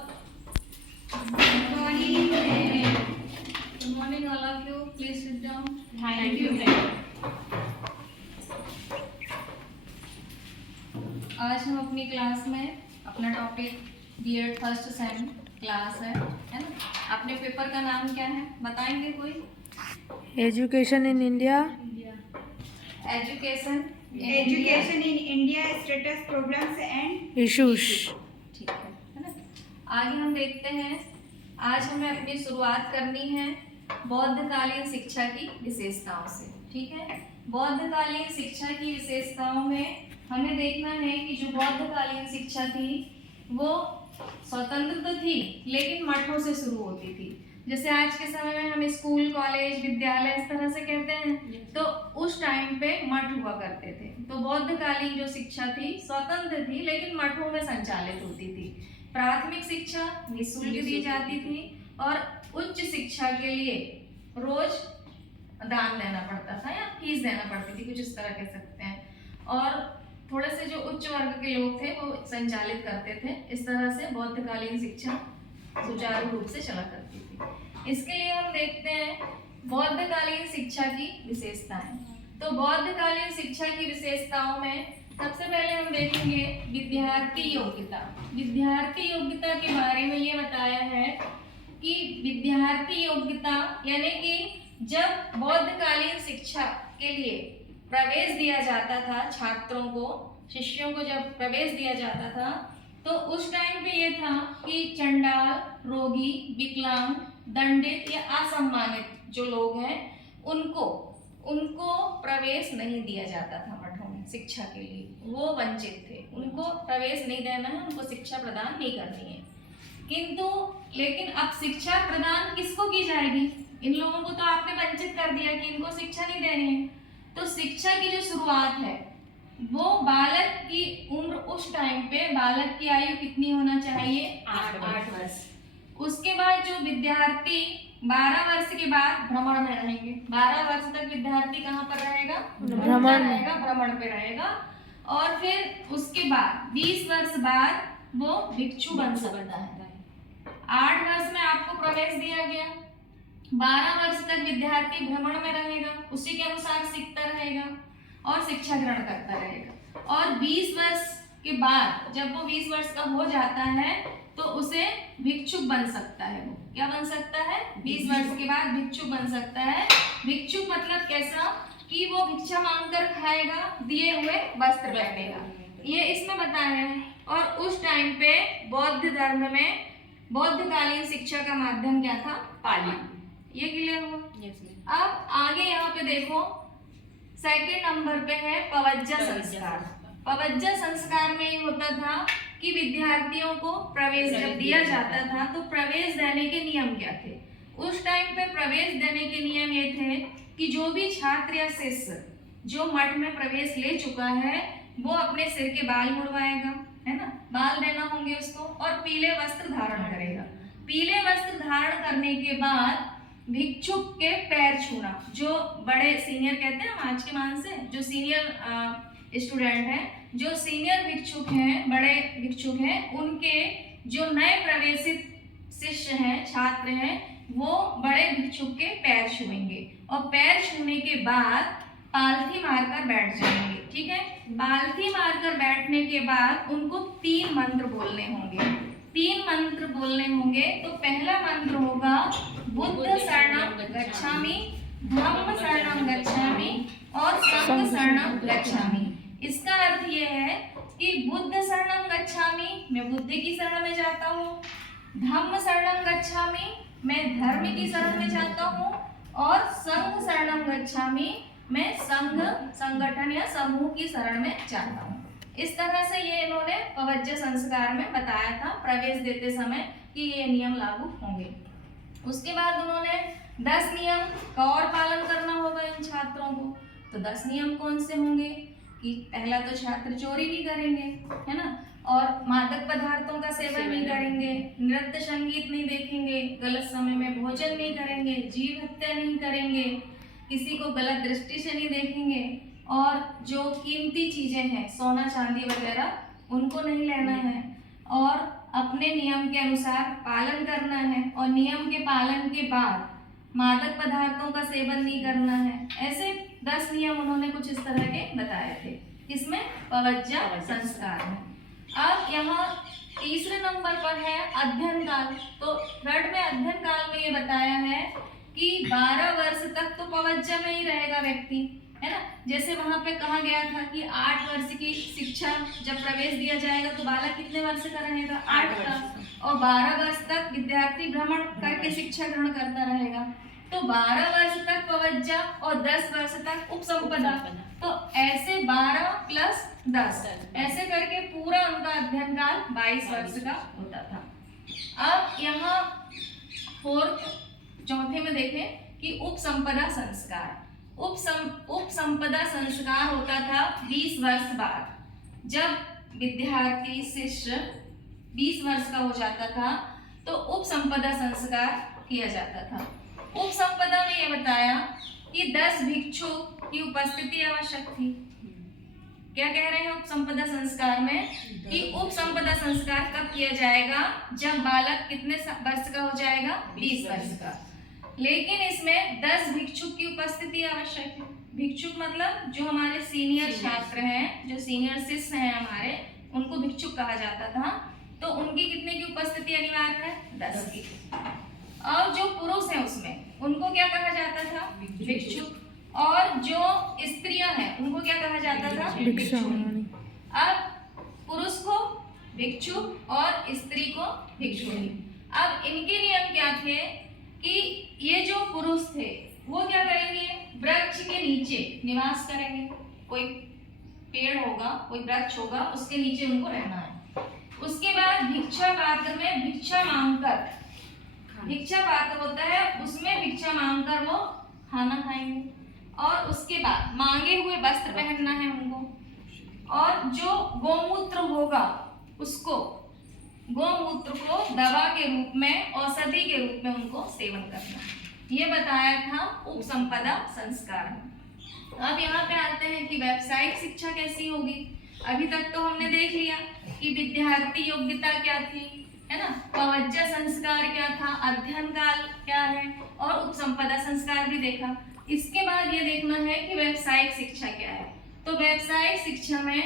Good morning. Good morning, all of you. Please sit down. Thank you. आज हम अपनी class में अपना topic BEd first sem class है ना। अपने पेपर का नाम क्या है बताएंगे कोई? Education in India. Education in India status problems and issues. ठीक है ना। आगे हम देखते हैं। आज हमें अपनी शुरुआत करनी है बौद्धकालीन शिक्षा की विशेषताओं से। ठीक है, बौद्धकालीन शिक्षा की विशेषताओं में हमें देखना है कि जो बौद्धकालीन शिक्षा थी वो स्वतंत्र तो थी लेकिन मठों से शुरू होती थी। जैसे आज के समय में हम स्कूल, कॉलेज, विद्यालय इस तरह से कहते हैं, तो उस टाइम पे मठ हुआ करते थे। तो बौद्धकालीन जो शिक्षा थी स्वतंत्र थी लेकिन मठों में संचालित होती थी। प्राथमिक शिक्षा निःशुल्क दी जाती थी और उच्च शिक्षा के लिए रोज दान देना पड़ता था या फीस देना पड़ती थी, कुछ इस तरह कह सकते हैं। और थोड़े से जो उच्च वर्ग के लोग थे वो संचालित करते थे। इस तरह से बौद्धकालीन शिक्षा सुचारू रूप से चला करती थी। इसके लिए हम देखते हैं बौद्धकालीन शिक्षा की विशेषताएं। तो बौद्धकालीन शिक्षा की विशेषताओं में सबसे पहले हम देखेंगे विद्यार्थी योग्यता। विद्यार्थी योग्यता के बारे में ये बताया है कि विद्यार्थी योग्यता यानी कि जब बौद्धकालीन शिक्षा के लिए प्रवेश दिया जाता था, छात्रों को, शिष्यों को जब प्रवेश दिया जाता था तो उस टाइम पे ये था कि चंडाल, रोगी, विकलांग, दंडित या असम्मानित जो लोग हैं उनको प्रवेश नहीं दिया जाता था मठों में शिक्षा के लिए। वो वंचित थे, उनको प्रवेश नहीं देना है, उनको शिक्षा प्रदान नहीं करनी है। किंतु लेकिन अब शिक्षा प्रदान किसको की जाएगी? इन लोगों को तो आपने वंचित कर दिया कि इनको शिक्षा नहीं देनी है। तो शिक्षा की जो शुरुआत है वो बालक की उम्र, उस टाइम पे बालक की आयु कितनी होना चाहिए? 8 वर्ष। उसके बाद जो विद्यार्थी 12 वर्ष के बाद भ्रमण में रहेंगे। 12 वर्ष तक विद्यार्थी कहाँ पर रहेगा? भ्रमण पे रहेगा। और फिर उसके बाद 20 वर्ष बाद वो भिक्षु बन सकता है। 8 वर्ष में आपको प्रवेश दिया गया, 12 वर्ष तक विद्यार्थी भ्रमण में रहेगा, उसी के अनुसार सीखता रहेगा और शिक्षा ग्रहण करता रहेगा। और 20 वर्ष के बाद जब वो 20 वर्ष का हो जाता है तो उसे भिक्षुक बन सकता है। वो क्या बन सकता है? 20 वर्ष के बाद भिक्षुक बन सकता है। भिक्षुक मतलब कैसा कि वो भिक्षा मांगकर खाएगा, दिए हुए वस्त्र पहनेगा, ये इसमें बताया है। और उस टाइम पे बौद्ध धर्म में बौद्धकालीन शिक्षा का माध्यम क्या था? पाली। ये क्लियर हुआ? अब आगे यहाँ पे देखो, सेकंड नंबर पे है पवज्जा संस्कार। पवज्जा संस्कार में ये होता था कि विद्यार्थियों को प्रवेश जब दिया जाता था तो प्रवेश देने के नियम क्या थे? उस टाइम पे प्रवेश देने के नियम ये थे कि जो भी छात्र या शिष्य जो मठ में प्रवेश ले चुका है वो अपने सिर के बाल मुड़वाएगा, है ना, बाल देना होंगे उसको, और पीले वस्त्र धारण करेगा। पीले वस्त्र धारण करने के बाद भिक्षुक के पैर छूना, जो बड़े सीनियर कहते हैं हम आज के मान से, जो सीनियर स्टूडेंट हैं, जो सीनियर भिक्षुक हैं, बड़े भिक्षुक हैं, उनके जो नए प्रवेशित शिष्य हैं, छात्र हैं, वो बड़े भिक्षुक के पैर छुएंगे और पैर छूने के बाद पालथी मारकर बैठ जाएंगे। ठीक है, पालथी मारकर बैठने के बाद उनको 3 मंत्र बोलने होंगे। 3 मंत्र बोलने होंगे। तो पहला मंत्र होगा बुद्ध शरणं गच्छामि, धम्म शरणं गच्छामि और संघ शरणं गच्छामि। इसका अर्थ ये है कि बुद्ध शरणं गच्छामि, मैं बुद्ध की शरण में जाता हूँ, धम्म शरणं गच्छामि, मैं धर्म की शरण में जाता हूँ, और संघ शरणं गच्छामि, मैं संघ, संगठन या समूह की शरण में जाता हूँ। इस तरह से ये इन्होंने पवज्जा संस्कार में बताया था प्रवेश देते समय कि ये नियम लागू होंगे। उसके बाद उन्होंने 10 नियम का और पालन करना होगा इन छात्रों को। तो 10 नियम कौन से होंगे कि पहला तो छात्र चोरी नहीं करेंगे, है ना, और मादक पदार्थों का सेवन नहीं करेंगे, नृत्य संगीत नहीं देखेंगे, गलत समय में भोजन नहीं करेंगे, जीव हत्या नहीं करेंगे, किसी को गलत दृष्टि से नहीं देखेंगे, और जो कीमती चीजें हैं सोना चांदी वगैरह उनको नहीं लेना है, और अपने नियम के अनुसार पालन करना है और नियम के पालन के बाद मादक पदार्थों का सेवन नहीं करना है। ऐसे 10 नियम उन्होंने कुछ इस तरह के बताए थे। किसमें? पवज्जा संस्कार में। अब यहाँ तीसरे नंबर पर है अध्ययन काल। तो थर्ड में अध्ययन काल में ये बताया है कि 12 वर्ष तक तो पवज्जा में ही रहेगा व्यक्ति, है ना। जैसे वहां पे कहा गया था कि 8 वर्ष की शिक्षा जब प्रवेश दिया जाएगा तो बालक कितने वर्ष का रहेगा? 8 का। और 12 वर्ष तक विद्यार्थी भ्रमण करके शिक्षा ग्रहण करता रहेगा। तो 12 वर्ष तक पवज्जा और 10 वर्ष तक उपसंपदा। तो ऐसे 12 प्लस 10 ऐसे करके पूरा उनका अध्ययन काल 22 वर्ष का होता था। अब यहाँ चौथे में देखें कि उपसंपदा संस्कार। उपसंपदा संस्कार होता था 20 वर्ष बाद। जब विद्यार्थी शिष्य 20 वर्ष का हो जाता था तो उपसंपदा संस्कार किया जाता था। उपसंपदा में यह बताया कि 10 भिक्षु की उपस्थिति आवश्यक थी। क्या कह रहे हैं उपसंपदा संस्कार में? कि उपसंपदा संस्कार कब किया जाएगा? जब बालक कितने वर्ष का हो जाएगा? 20 वर्ष का। लेकिन इसमें 10 भिक्षुक की उपस्थिति आवश्यक है। भिक्षुक मतलब जो हमारे सीनियर छात्र हैं, जो सीनियर शिष्य हैं हमारे, उनको भिक्षुक कहा जाता था। तो उनकी कितने की उपस्थिति अनिवार्य है? 10 की। और जो पुरुष हैं उसमें उनको क्या कहा जाता था? भिक्षुक। और जो स्त्रियां हैं उनको क्या कहा जाता था? भिक्षुणी। अब पुरुष को भिक्षुक और स्त्री को भिक्षुणी। अब इनके नियम क्या थे कि ये जो पुरुष थे वो क्या करेंगे? वृक्ष के नीचे निवास करेंगे। कोई पेड़ होगा, कोई वृक्ष होगा, उसके नीचे उनको रहना है। उसके बाद भिक्षा पात्र में भिक्षा मांगकर, भिक्षा पात्र होता है उसमें भिक्षा मांगकर वो खाना खाएंगे। और उसके बाद मांगे हुए वस्त्र पहनना है उनको। और जो गोमूत्र होगा उसको, गोमूत्र को दवा के रूप में, औषधि के रूप में उनको सेवन करना, ये बताया था उपसंपदा संस्कार। अब यहाँ पे आते हैं कि व्यावसायिक शिक्षा कैसी होगी। अभी तक तो हमने देख लिया कि विद्यार्थी योग्यता क्या थी, है ना, पवज्जा संस्कार क्या था, अध्ययन काल क्या है, और उपसंपदा संस्कार भी देखा। इसके बाद ये देखना है कि व्यावसायिक शिक्षा क्या है। तो व्यावसायिक शिक्षा में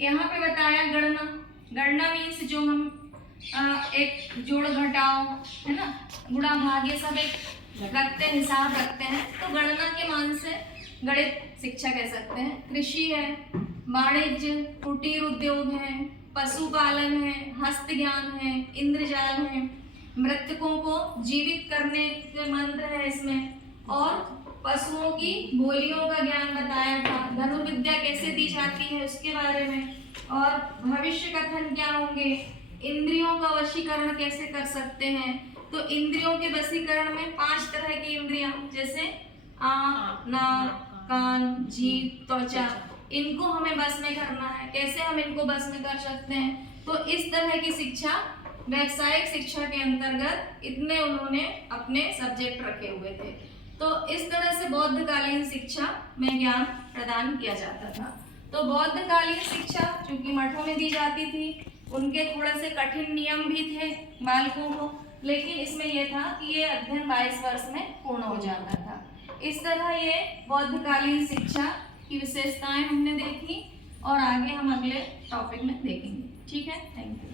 यहाँ पे बताया गणना। गणना मीन्स जो हम एक जोड़ घटाओ, है ना, गुणा भाग, ये सब एक रखते हैं, हिसाब रखते हैं। तो गणना के मान से गणित शिक्षा कह सकते हैं। कृषि है, वाणिज्य, कुटीर उद्योग है, पशुपालन है, हस्त ज्ञान है, इंद्रजाल है, मृतकों को जीवित करने के मंत्र है इसमें, और पशुओं की बोलियों का ज्ञान बताया था। धनुर्विद्या कैसे दी जाती है उसके बारे में, और भविष्य कथन क्या होंगे, इंद्रियों का वशीकरण कैसे कर सकते हैं। तो इंद्रियों के वशीकरण में 5 तरह की इंद्रियां, जैसे आँख, नाक, कान, जीभ, त्वचा, इनको हमें बस में करना है। कैसे हम इनको बस में कर सकते हैं? तो इस तरह की शिक्षा व्यावसायिक शिक्षा के अंतर्गत इतने उन्होंने अपने सब्जेक्ट रखे हुए थे। तो इस तरह से बौद्धकालीन शिक्षा में ज्ञान प्रदान किया जाता था। तो बौद्धकालीन शिक्षा चूंकि मठों में दी जाती थी, उनके थोड़े से कठिन नियम भी थे बालकों को, लेकिन इसमें यह था कि ये अध्ययन 22 वर्ष में पूर्ण हो जाता था। इस तरह ये बौद्धकालीन शिक्षा की विशेषताएं हमने देखी, और आगे हम अगले टॉपिक में देखेंगे। ठीक है, थैंक यू।